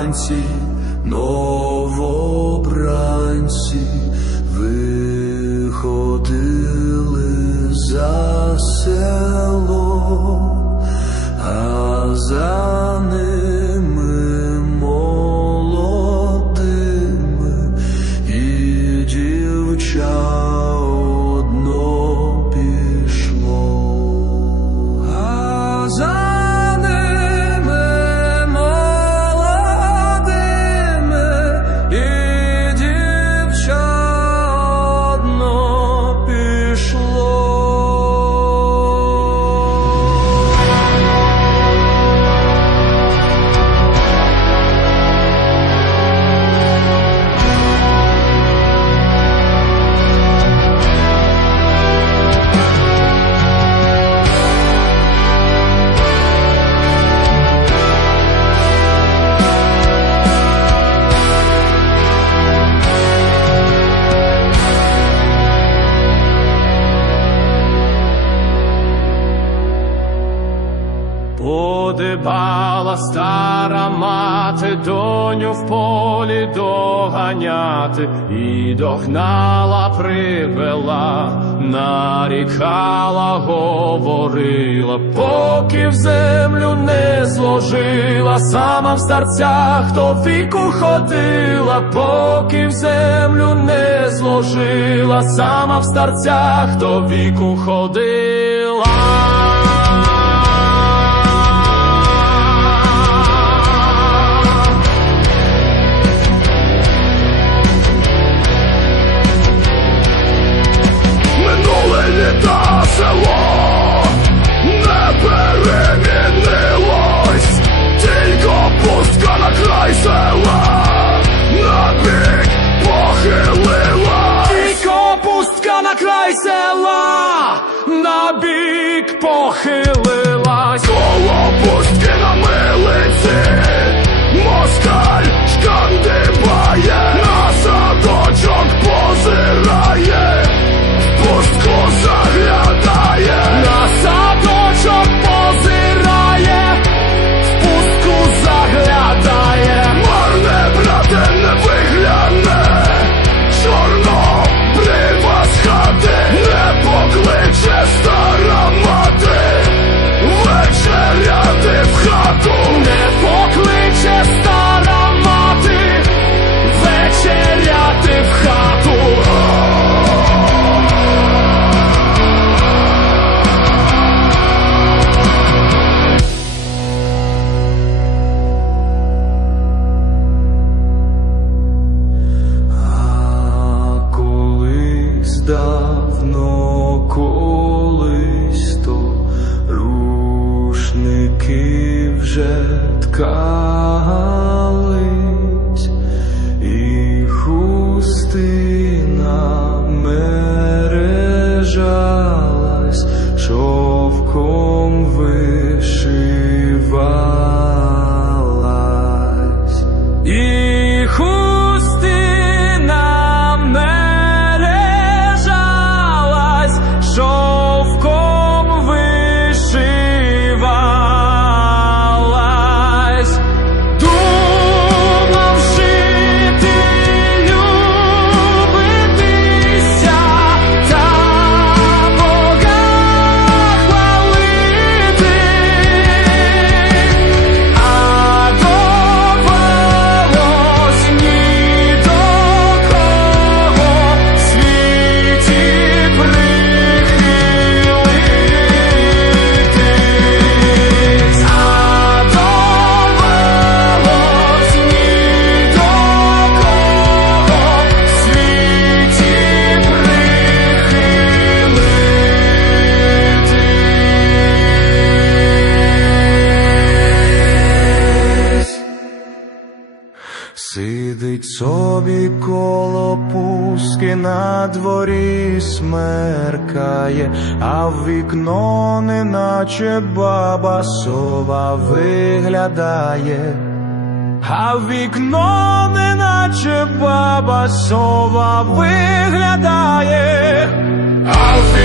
вранці, новобранці виходили за село, а за Подибала стара мати доню в полі доганяти, і догнала, привела, нарікала, говорила, поки в землю не зложила, сама в старцях то віку ходила, поки в землю не зложила, сама в старцях то віку ходила. Похилилась. Коло пустки на милиці, že. Сидить собі коло пуски на дворі смеркає, а в вікно неначе баба сова виглядає, а в вікно неначе баба сова виглядає, а в